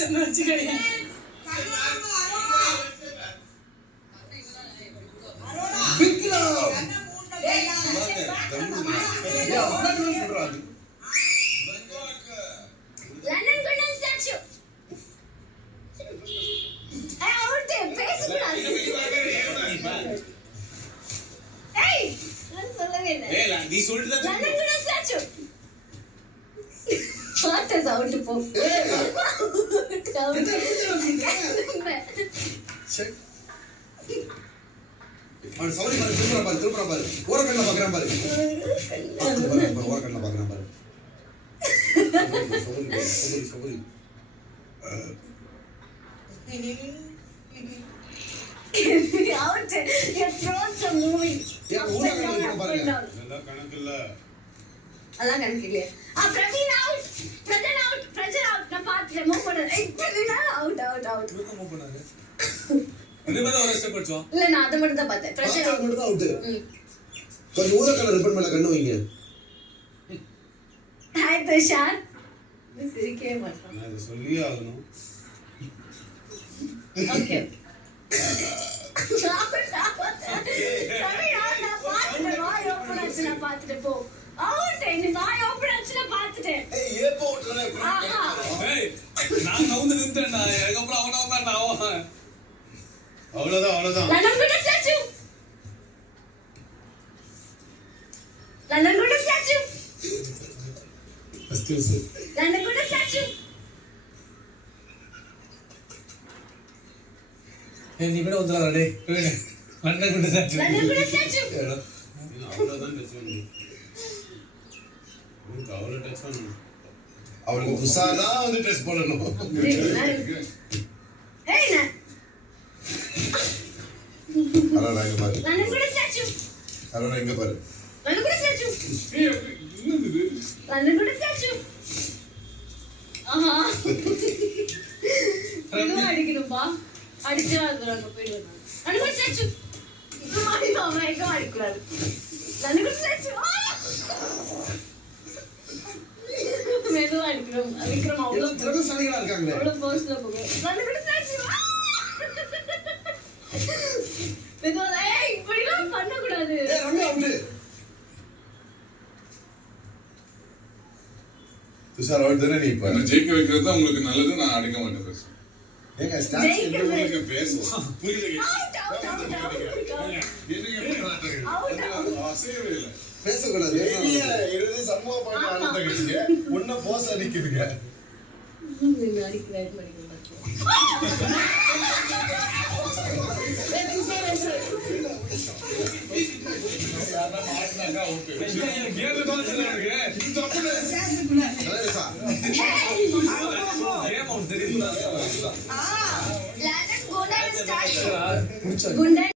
சொன்ன வச்சுக்கோங்க. நீ சொல்லிட்டு அதான் கணக்கு இல்லையா? Praveen out, Prajan out, Prajan out. நான் பாத்துட்டேன், மூவ் பண்ணு. Praveen out, out, out. மூவ் பண்ணாரு. ரெண்டு ஒரு ஸ்டெப் அடிச்சோம். இல்ல நான் அத மட்டும் தான் பார்த்தேன். பிரஜன் அவுட் மட்டும் தான் அவுட். கொஞ்சம் ஊதா கலர் ரிப்பன் மேல கண்ணு வைங்க. ஹாய் துஷார். இது சிரிக்கவே மாட்டான். நான் இத சொல்லியே ஆகணும். ஓகே. நான் பாத்துட்டேன் போ. அவுட் என்ன நான் ஓபன் ஆச்சுல பாத்துட்டேன். ஏய் ஏ போட்றே. ஏய் நான் நவுந்து நின்றேன்டா. எனக்கு அப்புறம் அவன வந்தான்டா அவன். அவ்வளவுதான். London good statue. London good statue. Excuse me. London good statue. ஏய் நீ கூட வந்துடா டேய். London good statue. London good statue. அவ்வளவுதான் பேசுவாங்க. அவளை டச் பண்ணணும். அவளுக்கு துஷார் தான் வந்து டெஸ்ட் பண்ணணும். ஏய் நான் அரோரா இங்க பாரு. London good statue. அரோரா இங்க பாரு. London good statue. ஏய் என்னது? London good statue. ஆஹா. இது அடிக்கணும்பா. அடிச்சா அங்க போயிடுவாங்க. London good statue. இது மாதிரி அவன் எங்க அடிக்கறாரு. London good statue. மெதுவா அடிக்கிறோம். விக்ரம் அவ்வளவு திறமைசாலிகளா இருக்காங்களே. அவ்வளவு போஸ்ட்ல போகும். London good statue. மெதுவா ஏய் இப்படிலாம் பண்ண கூடாது. ஏய் ரம்யா அவுட். துஷார் அவுட் தானே நீ இப்ப. நான் ஜெயிக்க வைக்கிறது தான் உங்களுக்கு நல்லது. நான் அடிக்க மாட்டேன் பேச. ஏங்க ஸ்டார்ட் உங்களுக்கு பேசுவோம். புரியல. அசையவே இல்லை. பேசக்கூடாது. இது சமூக பாட்டு ஆனந்த கட்சிங்க. ஒண்ணு போஸ் அடிக்குதுங்க. நீங்க அடிக்கிறாரு மணிக்கு யாரா மாட்டினாக்கா ஓகே. கேம் கான்செப்ட் இருக்கு. இது தப்புல. அலரேசா. கேம் அவுட் தெரியுமா? London golden statue. முடிச்சா. குண்டன்